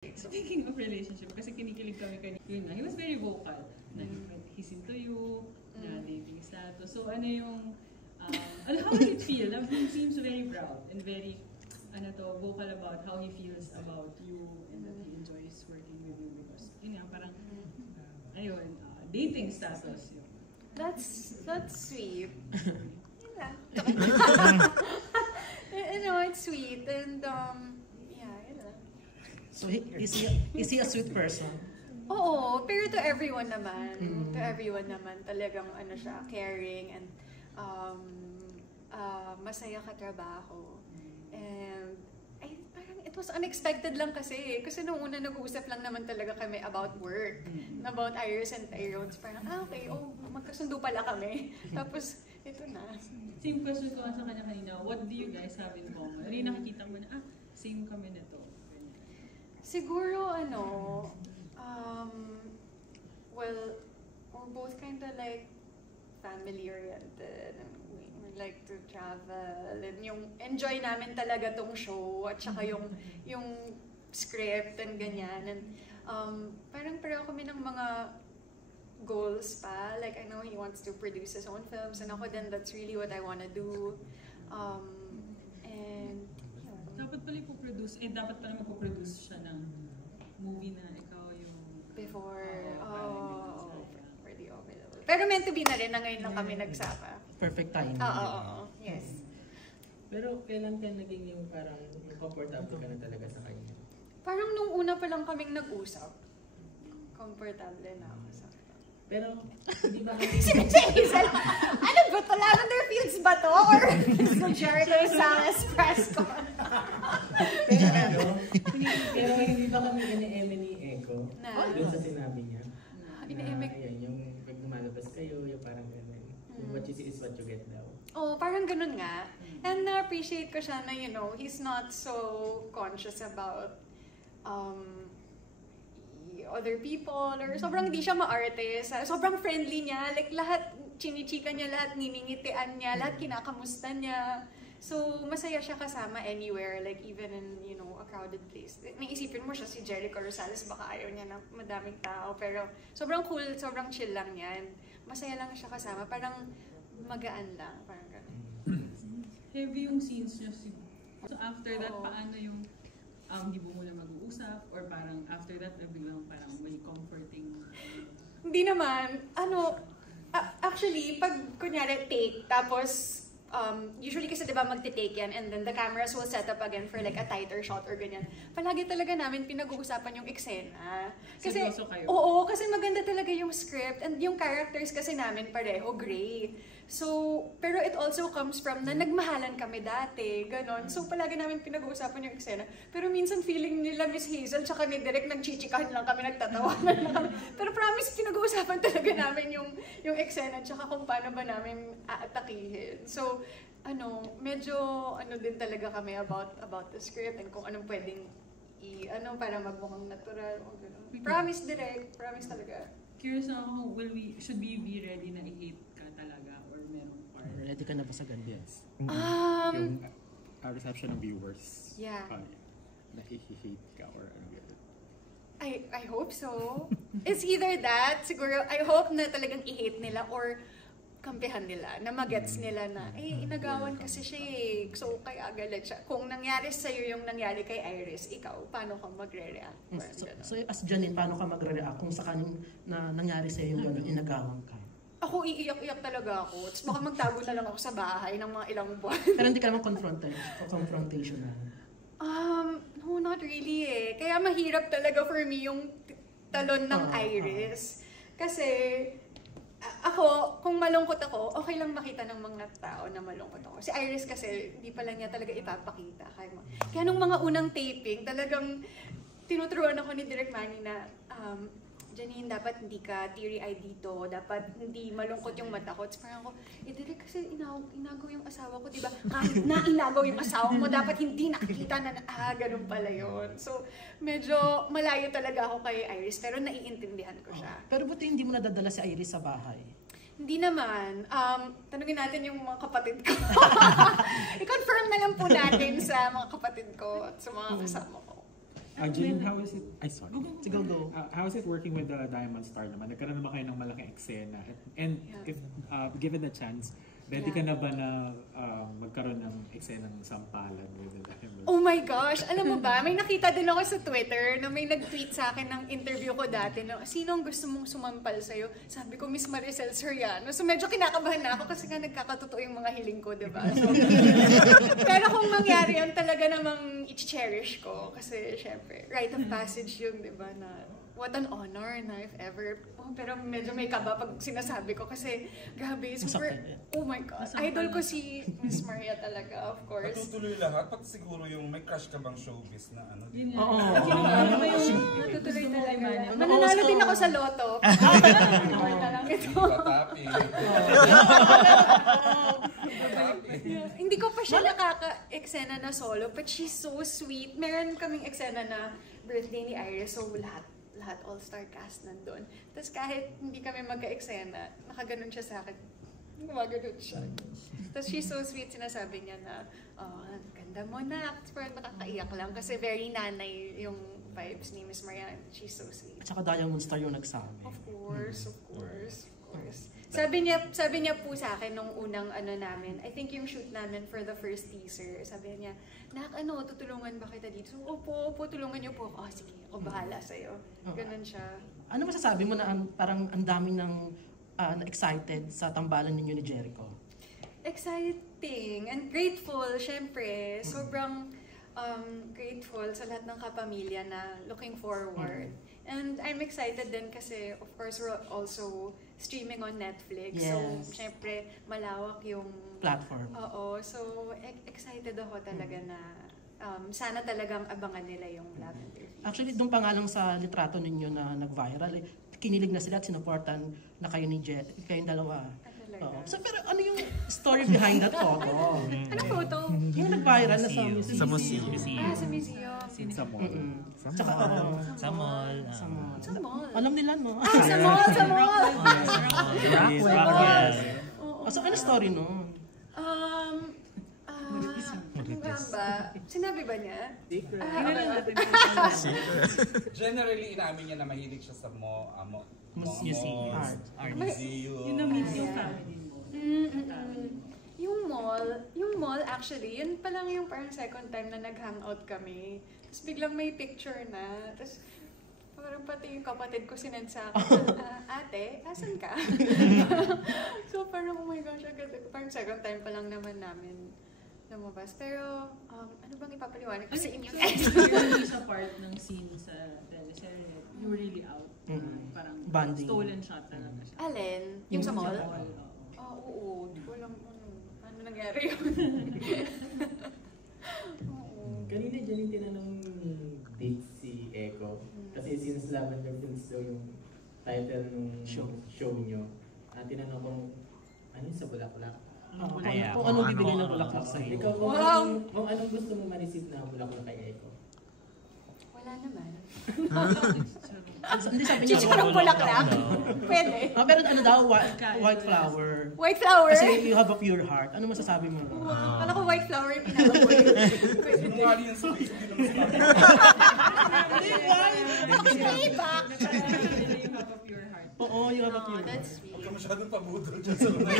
Speaking of relationship, kasi kinikilig kami kanina, yun na, he was very vocal. Na he's into you, na dating status. So ano yung, how did it feel? He seems very proud and very, vocal about how he feels about you and that he enjoys working with you because, yun nga, parang, ayun, dating status yun. That's sweet. Yeah. It's sweet and So is he a sweet person? Oo, pero to everyone naman. To everyone naman talagang siya, caring and masaya katrabaho. And parang it was unexpected lang kasi nung una nag-uusap lang naman talaga kami about work, about Iris and Tyrone's. Parang okay, magkasundo pala kami. Tapos ito na. Same question ko sa kanya kanina, what do you guys have in common? Ano yung nakikita mo na, same kami nito? Siguro well, we're both kind of like family-oriented and we like to travel and yung enjoy namin talaga tong show at saka yung script and ganyan and parang pareho kami ng mga goals pa. Like I know he wants to produce his own films and ako din that's really what I want to do. And dapat pala ipoproduce, dapat pala magpo-produce siya ng movie na ikaw yung before already available. Pero meant to be na rin na ngayon lang kami nagsama. Perfect timing. Oo, yes. Pero kailan ka naging yung parang comfortable ka na talaga sa kanya? Parang nung una pa lang kaming nag-usap, comfortable na ako sa kanya. Pero, hindi ba kami... Si Hazel, ano ba ito? Lavender Fields ba to? Or sa Jericho Salas press con? Pero hindi ba kami ini-eme ni Echo? Doon sa sinabi niya. Ini-eme? Yung pag lumalabas kayo, yung parang gano'n. What you see is what you get daw. Oh, parang ganun nga. And na-appreciate ko siya na, he's not so conscious about other people or sobrang hindi siya maarte. Sobrang friendly niya. Like lahat, chinichika niya, lahat niningitian niya, lahat kinakamusta niya. So, masaya siya kasama anywhere, like even in, a crowded place. Naisipin mo siya si Jericho Rosales, baka ayaw niya na madaming tao. Pero sobrang cool, sobrang chill lang niya. And masaya lang siya kasama. Parang magaan lang. Parang gano'n. Heavy yung scenes niya. So after that, paano yung hindi mo muna mag-uusap? Or parang after that, biglang parang may comforting? Hindi naman. Actually, pag kunyari take, tapos usually kasi diba magte-take yan and then the cameras will set up again for like a tighter shot or ganyan. Palagi talaga namin pinag-uusapan yung eksena. Kasi, oo, kasi maganda talaga yung script and yung characters kasi namin pareho gray. So, pero it also comes from na nagmahalan kami dati, ganon. So, palagi namin pinag-uusapan yung eksena. Pero minsan feeling nila Miss Hazel tsaka ni Direk nagchichikahan lang kami, nagtatawanan lang kami. Pero promise, pinag-uusapan talaga namin yung eksena tsaka kung paano ba namin aatakihin. So, medyo din talaga kami about the script and kung anong pwedeng para magmukhang natural o gano'n. Promise, Direk. Promise talaga. Curious ako, should we be ready na i-hate ka talaga or merong part? Ready ka na ba sa ganyan? Yes. Yung reception ng viewers. Yeah. Nakikihate ka or ano yun? I hope so. It's either that, siguro, I hope na talagang i-hate nila or kampihan nila, na magets nila na, inagawan kasi siya so kaya galit siya. Kung nangyari sa'yo yung nangyari kay Iris, ikaw, paano ka magre-react? So as Janine, paano ka magre-react kung sakaling na nangyari sa'yo yung gano'n, inagawan ka? Ako, iiyak-iyak talaga ako. Tapos baka magtago na lang ako sa bahay ng mga ilang buwan. Pero hindi ka naman confrontational? No, not really Kaya mahirap talaga for me yung talon ng Iris. Kasi, ako, kung malungkot ako, okay lang makita ng mga tao na malungkot ako. Si Iris kasi, hindi pala niya talaga ipapakita. Kaya nung mga unang taping, talagang tinuturuan ako ni Direk Manny na, Janine, dapat hindi ka teary-eyed dito. Dapat hindi malungkot yung mata ko. Tapos parang ako, Direk, kasi inagaw yung asawa ko, diba? Inagaw yung asawa mo, dapat hindi nakikita na, ganun pala yun. So, medyo malayo talaga ako kay Iris, pero naiintindihan ko siya. Pero buti hindi mo nadadala si Iris sa bahay? Hindi naman. Tanungin natin yung mga kapatid ko. I-confirm na lang po natin sa mga kapatid ko at sa mga kasama ko. Jeline, how is it? Ay, sorry. Sige, go. How is it working with the Diamond Star naman? Nagkaroon naman kayo ng malaking eksena. And Yeah. if, given the chance, ready ka na ba na magkaroon ng eksena ng sampalan with the Diamond? Oh my gosh! Alam mo ba, may nakita din ako sa Twitter na may nag-tweet sa akin ng interview ko dati na, sino ang gusto mong sumampal sa'yo? Sabi ko, Miss Maricel Soriano. So medyo kinakabahan na ako kasi nga nagkakatotoo yung mga hiling ko, diba? So, pero kung mangyari yun, talaga namang i-cherish ko. Kasi syempre, rite of passage yun, diba? Na, what an honor na if ever. Oh, pero medyo may kaba pag sinasabi ko kasi grabe, super, oh my God. Idol ko si Miss Maria talaga, of course. Matutuloy lahat, pati siguro yung may crush ka bang showbiz na ano? Yun Oo. Ano ba yung Natutuloy gusto mo kay talaga. Manny? Mananalo din ako sa loto. Iwan na lang ito. Patapi. Hindi ko pa siya nakaka-eksena na solo, but she's so sweet. Meron kaming eksena na birthday ni Iris, so lahat all-star cast nandun. Tapos kahit hindi kami magka-eksena, nakaganon siya sa akin. Gumaganon siya. Tapos she's so sweet, sinasabi niya na, oh, ganda mo na. Parang nakakaiyak lang kasi very nanay yung vibes ni Miss Marian. She's so sweet. At saka Diamond Star yung nagsabi. Of course, of course, of course. Sabi niya po sa akin nung unang ano namin, I think yung shoot namin for the first teaser, sabi niya, Nak, tutulungan ba kita dito? So, opo, tulungan niyo po ako. Oh, sige, ako bahala sa'yo. Ganun siya. Ano masasabi mo na parang ang daming excited sa tambalan ninyo ni Jericho? Exciting and grateful, syempre. Sobrang grateful sa lahat ng kapamilya na looking forward. And I'm excited din kasi, of course, we're also streaming on Netflix. Yes. So, syempre, malawak yung Platform. Oo. So, excited ako talaga na sana talagang abangan nila yung Lavender Fields. Actually, doon pa nga lang sa litrato ninyo na nag-viral, kinilig na sila at sinuportan na kayo ni kayong dalawa. Talaga. Oo. So, pero ano yung story behind that photo? Ano photo? Yung nag-viral na sa museum. Sa museum. Sa museum. Sa mall. Tsaka, Sa mall. Sa mall. Alam nila, no? Sa mall! Sa mall! Rockwell. So, ano story no? Ano nga ba? Sinabi ba niya? Generally, inamin niya na mahilig siya sa Museum. Art. museum. Yun na-meet yung family mo. Yung mall actually, yun pa lang yung parang second time na nag-hangout kami. Tapos biglang may picture na. Tapos parang pati yung kapatid ko sinend sa akin, ate, asan ka? So parang, oh my gosh, parang second time pa lang naman namin lumabas. Pero, ano bang ipapaliwanag ko sa inyo? So, hindi siya part ng scene sa teleserye. You were really out. Parang Bonding. stolen shot talaga siya. Alin? Yung sa mall? Oo. Oo. Di ko alam ano nangyari yun. Oo. Kanina dyan yung tinanong ni Date si Echo. Kasi since Lavender Fields yung title ng show nyo. Tinanong kung ano yung sa Bulaklak. Kaya, Kung anong bibigay ng bulaklak sa iyo. Ikaw, Wow! kung anong gusto mo ma-receive na Bulaklak kay Echo? Wala naman. Hindi sabi niya. Chicharong bulaklak? Pwede. Pero ano daw, white flower. White flower? Kasi you have a pure heart. Ano masasabi mo? Wow. Kala ko white flower yung pinakapoy. Sinungaling yung space, hindi naman sa Payback! You have a pure heart. Oo, you have a pure heart. That's sweet. Huwag ka masyadong pabudol dyan sa mga.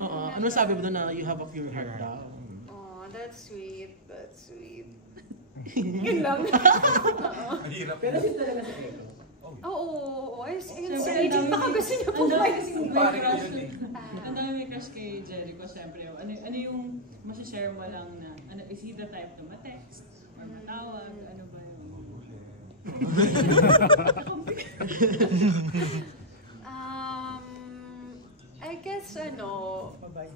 Oo. Ano sabi mo doon na you have a pure heart daw? Oh, that's sweet. That's sweet. Yun lang. Mahirap. Pero yun talaga sa Echo. Oo. Ayun, Siyempre, sa ang agent, dami- baka gusto niyo po ang dami kayo. kasing may Kumpare ko crush. yun eh. Ang dami may crush kay Jericho, siyempre. Ano yung masashare mo lang na, is he the type na ma-text? Or matawag? Ano ba yun? I guess, Bye-bye.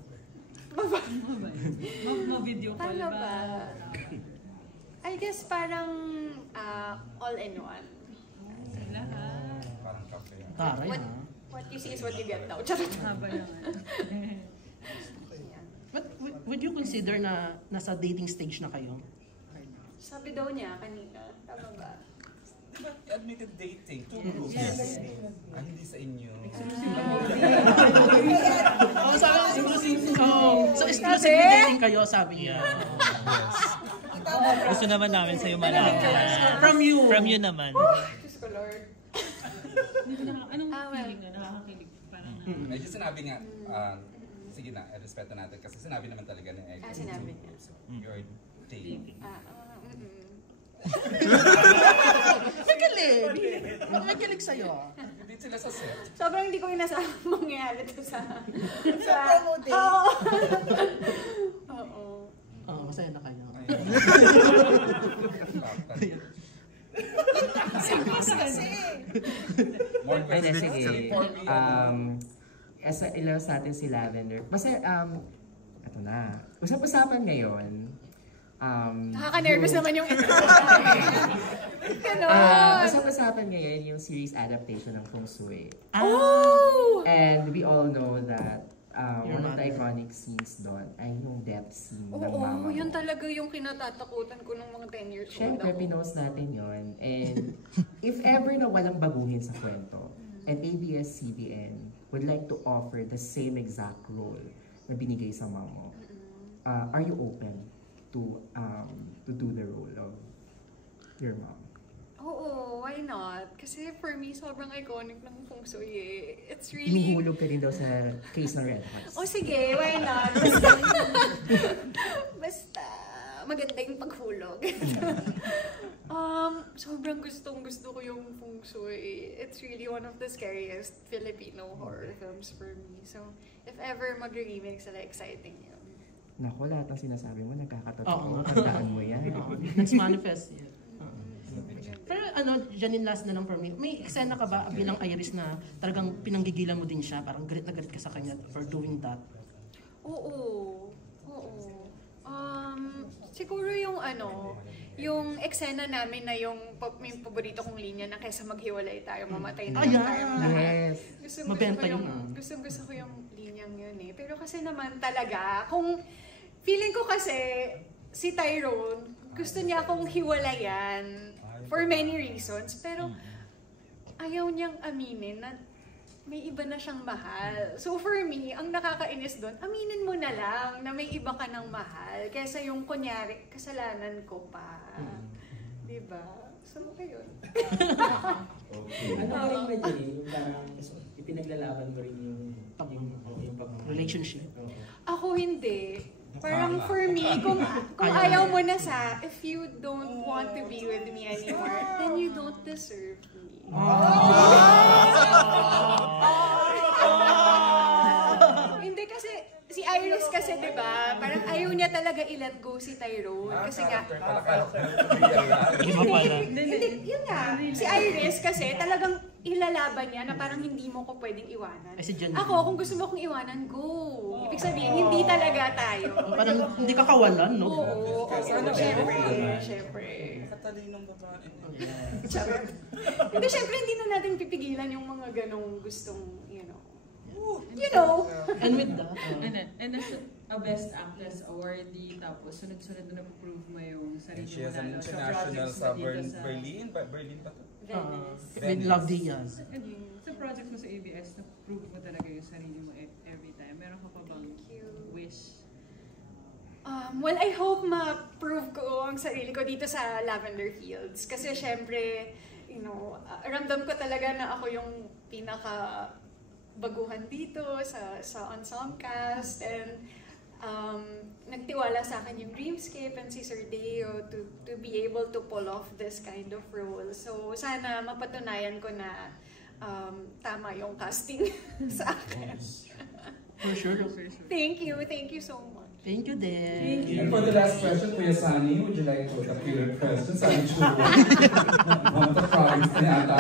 Ma-video call Paano ba? ba? I guess parang all in one. Sa lahat. Parang kape. Taray What, ha. what you see is what you get daw. Charot. Haba lang. But would you consider na nasa dating stage na kayo? Sabi daw niya kanina. Tama ba? Diba, admitted dating, two groups. Yes. Hindi sa inyo. Oh, so exclusive dating kayo, sabi niya. Gusto naman namin sa'yo malaman. From you. From you naman. Diyos ko, Lord. Anong well. feeling na nakakakilig? Parang Medyo sinabi nga, sige na, respeto natin kasi sinabi naman talaga ni Eko. Sinabi niya. So, you're dating. Nakikilig sa'yo. Hindi sila sa set. Sobrang hindi ko inasahang mangyayari ito sa promo day. Oo. Oo, masaya na kayo. More Ay, questions. sige. Ilaro sa atin si Lavender. Basta, eto na. Usap-usapan ngayon. Nakaka-nervous naman yung ito. Usap-usapan ngayon yung series adaptation ng Feng Shui. Oh! And we all know that Your one of the mother. iconic scenes doon ay yung death scene ng Oo, mama mo. yun talaga yung kinatatakutan ko nung mga 10 years old Siyempre, ako. pinost natin yon. And if ever na walang baguhin sa kwento, and ABS-CBN would like to offer the same exact role na binigay sa mama mo, are you open to do the role of your mom? Oo, why not? Kasi for me, sobrang iconic ng Feng Shui eh. It's really... Ihuhulog ka din daw sa case ng Red Hots. Oh, sige, why not? Basta maganda yung paghulog. Sobrang gustong-gusto ko yung Feng Shui. It's really one of the scariest Filipino horror films for me. So, if ever mag-remake sila, exciting yun. Naku, lahat ng sinasabi mo, Oo. nagkakatotoo. Tandaan mo yan. Let's manifest it. Pero Janine, last na lang for me. May eksena ka ba bilang Iris na talagang pinanggigilan mo din siya? Parang galit na galit ka sa kanya for doing that? Oo. Siguro yung yung eksena namin na yung may paborito kong linya na kaysa maghiwalay tayo, mamatay na lang tayo lahat. Yes. Mabenta yun, Gusto ko yung linyang yun eh. Pero kasi naman talaga, kung feeling ko kasi si Tyrone, gusto niya akong hiwalayan for many reasons, pero ayaw niyang aminin na may iba na siyang mahal. So for me, ang nakakainis doon, aminin mo na lang na may iba ka ng mahal kaysa yung kunyari, kasalanan ko pa. Diba? So, ayun. Ano ba rin ba dyan? Yung parang ipinaglalaban mo rin yung Relationship. Ako hindi. Parang for me, kung ayaw mo na if you don't want to be with me anymore, then you don't deserve me. Hindi kasi, si Iris kasi, diba, parang ayaw niya talaga i-let go si Tyrone. Kasi nga, Iba pala. hindi, yun nga. Si Iris kasi talagang ilalaban niya na parang hindi mo ko pwedeng iwanan. Si Jan. Ako, kung gusto mo akong iwanan, go. Ibig sabihin, hindi talaga tayo. Parang hindi ka kawalan, no? Oo, syempre. Katalinong babae. Hindi, syempre, hindi na natin pipigilan yung mga ganong gustong, you know. And with that, and as a Best Actress awardee, tapos sunod-sunod na na-prove mo yung sarili And she mo has an lalo sa international projects sa mo dito sa... Berlin. Berlin ba ito? with Love Diaz. And sa projects mo sa ABS, na-prove mo talaga yung sarili mo every time. Meron ka pa bang wish? Well, I hope ma-prove ko ang sarili ko dito sa Lavender Fields. Kasi syempre, ramdam ko talaga na ako yung pinaka baguhan dito sa ensemble cast, and nagtiwala sa akin yung Dreamscape and si Sir Deo to be able to pull off this kind of role. So sana mapatunayan ko na tama yung casting sa akin. For sure. Thank you so much. Thank you din. And for the last question, Kuya Sunny, would you like to put a killer question? Sabi ko, one of the province na yata.